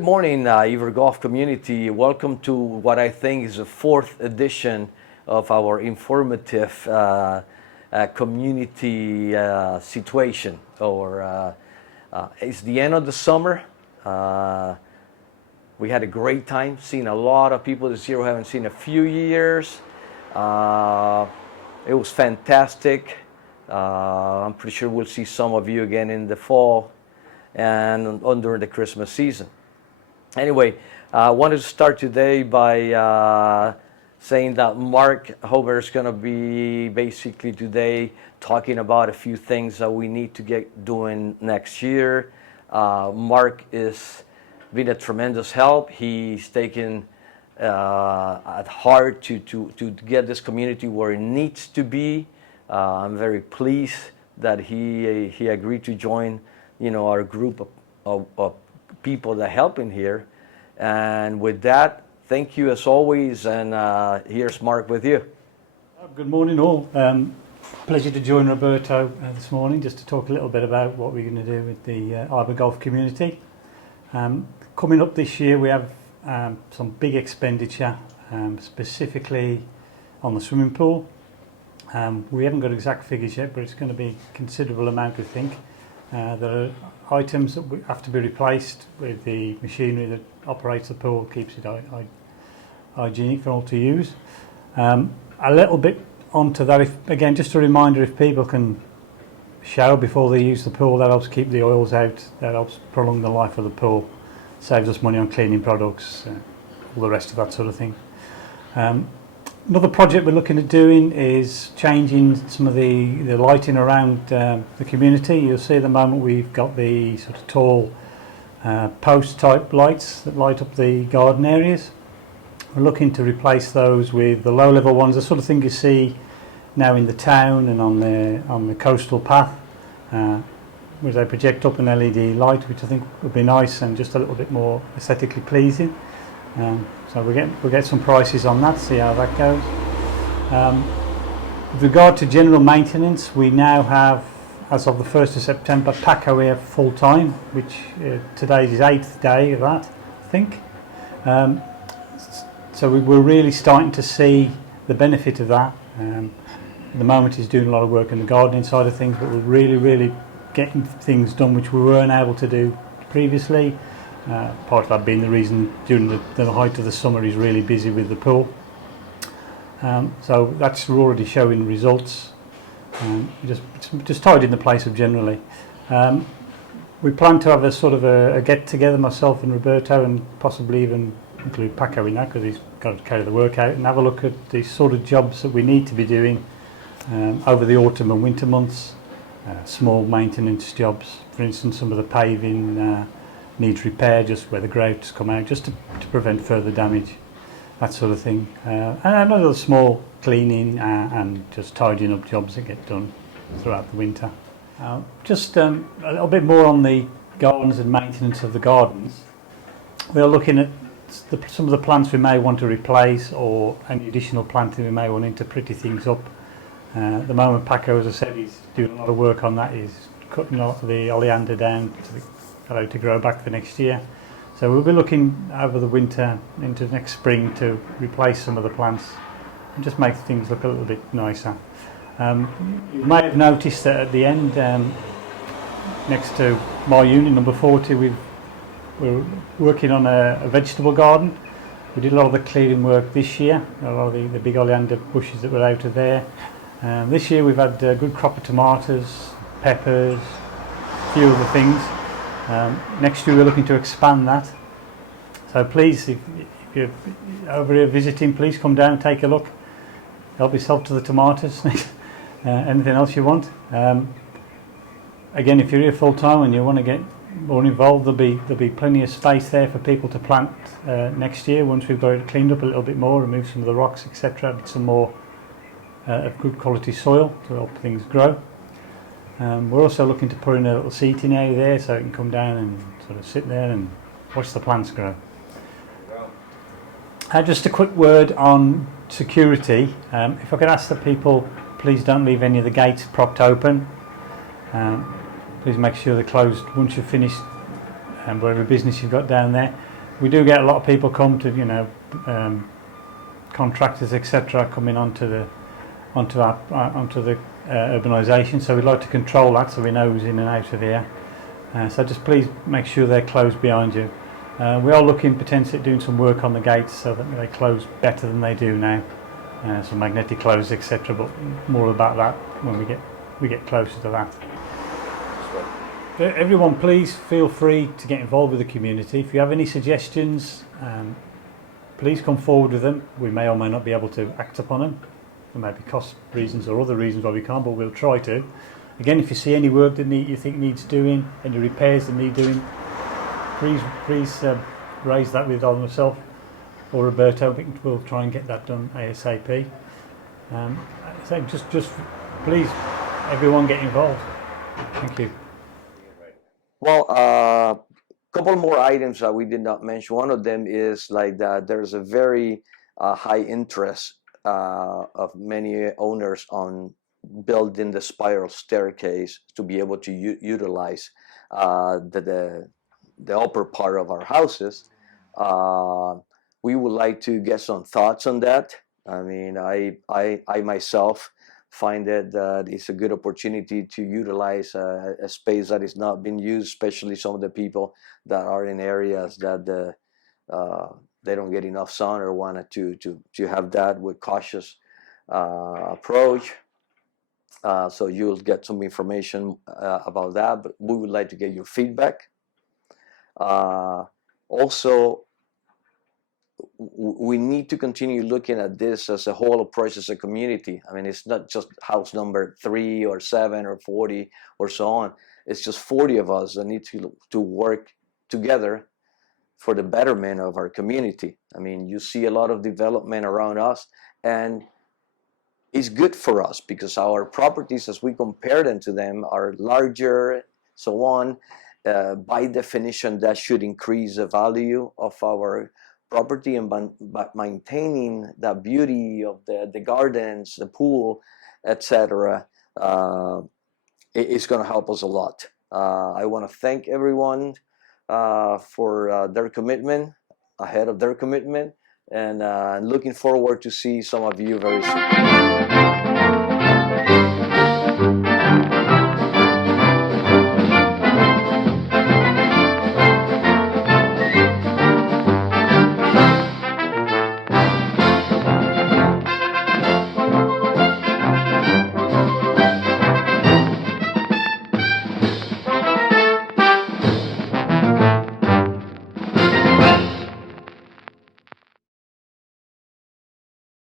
Good morning, Ibergolf community. Welcome to what I think is the fourth edition of our informative community situation. It's the end of the summer. We had a great time, seeing a lot of people this year we haven't seen in a few years. It was fantastic. I'm pretty sure we'll see some of you again in the fall and during the Christmas season. Anyway, I wanted to start today by saying that Mark Hover is going to be basically today talking about a few things that we need to get doing next year. Mark is been a tremendous help. He's taken at heart to get this community where it needs to be. I'm very pleased that he agreed to join, our group of people that help in here. And with that, thank you as always. And here's Mark with you. Good morning, all. Pleasure to join Roberto this morning just to talk a little bit about what we're going to do with the Ibergolf community. Coming up this year, we have some big expenditure, specifically on the swimming pool. We haven't got exact figures yet, but it's going to be a considerable amount, I think. There are items that have to be replaced with the machinery that operates the pool, keeps it hygienic for all to use. A little bit onto that, again, just a reminder, if people can shower before they use the pool, that helps keep the oils out, that helps prolong the life of the pool, saves us money on cleaning products, all the rest of that sort of thing. Another project we're looking at doing is changing some of the lighting around the community. You'll see at the moment we've got the sort of tall post type lights that light up the garden areas. We're looking to replace those with the low level ones, the sort of thing you see now in the town and on the coastal path, where they project up an LED light, which I think would be nice and just a little bit more aesthetically pleasing. So we'll get some prices on that, see how that goes. With regard to general maintenance, we now have, as of the 1st of September, Paco here full time, which today is his 8th day of that, I think. So we're really starting to see the benefit of that. At the moment he's doing a lot of work in the gardening side of things, but we're really getting things done which we weren't able to do previously. Part of that being the reason during the height of the summer he's really busy with the pool. So that's already showing results. Just tidying the place up generally. We plan to have a sort of a get together, myself and Roberto, and possibly even include Paco in that because he's got to carry the work out, and have a look at the sort of jobs that we need to be doing over the autumn and winter months. Small maintenance jobs, for instance, some of the paving needs repair just where the grouts come out, just to prevent further damage, that sort of thing. And another small cleaning and just tidying up jobs that get done throughout the winter. Just a little bit more on the gardens and maintenance of the gardens. We are looking at some of the plants we may want to replace, or any additional planting we may want to pretty things up. At the moment, Paco, as I said, he's doing a lot of work on that. He's cutting a lot of the oleander down to grow back for next year. So we'll be looking over the winter into next spring to replace some of the plants and just make things look a little bit nicer. You may have noticed that at the end, next to my unit number 40, we're working on a vegetable garden. We did a lot of the clearing work this year, a lot of the big oleander bushes that were out of there. This year we've had a good crop of tomatoes, peppers, a few other things. Next year we're looking to expand that. So please, if you're over here visiting, please come down and take a look. Help yourself to the tomatoes. Anything else you want. Again, if you're here full time and you want to get more involved, there'll be plenty of space there for people to plant next year once we've got it cleaned up a little bit more, remove some of the rocks, etc. Get some more of good quality soil to help things grow. We're also looking to put in a little seating area there so you can come down and sort of sit there and watch the plants grow. Just a quick word on security. If I could ask the people, please don't leave any of the gates propped open. Please make sure they're closed once you've finished whatever business you've got down there. we do get a lot of people come to, contractors, etc., coming onto the urbanisation. So we'd like to control that, so we know who's in and out of here. So just please make sure they're closed behind you. We are looking potentially at doing some work on the gates so that they close better than they do now. Some magnetic close, etc. But more about that when we get closer to that. Everyone, please feel free to get involved with the community. If you have any suggestions, please come forward with them. We may or may not be able to act upon them. There may be cost reasons or other reasons why we can't, but we'll try to. Again, if you see any work that you think needs doing, any repairs that need doing, please raise that with either myself or Roberto. We'll try and get that done ASAP. So just please, everyone get involved. Thank you. Well, a couple more items that we did not mention. One of them is like that there's a very high interest of many owners on building the spiral staircase to be able to utilize the upper part of our houses. We would like to get some thoughts on that. I mean, I myself find that it's a good opportunity to utilize a space that is not being used, especially some of the people that are in areas that they don't get enough sun or wanted to have that with cautious approach. So you'll get some information about that, but we would like to get your feedback. Also, we need to continue looking at this as a whole approach as a community. I mean, it's not just house number 3 or 7 or 40 or so on. It's just 40 of us that need to work together for the betterment of our community. I mean, you see a lot of development around us, and it's good for us because our properties, as we compare them to them, are larger, so on. By definition, that should increase the value of our property, and by maintaining the beauty of the gardens, the pool, etc., it's going to help us a lot. I want to thank everyone for their commitment, ahead of their commitment, and looking forward to see some of you very soon.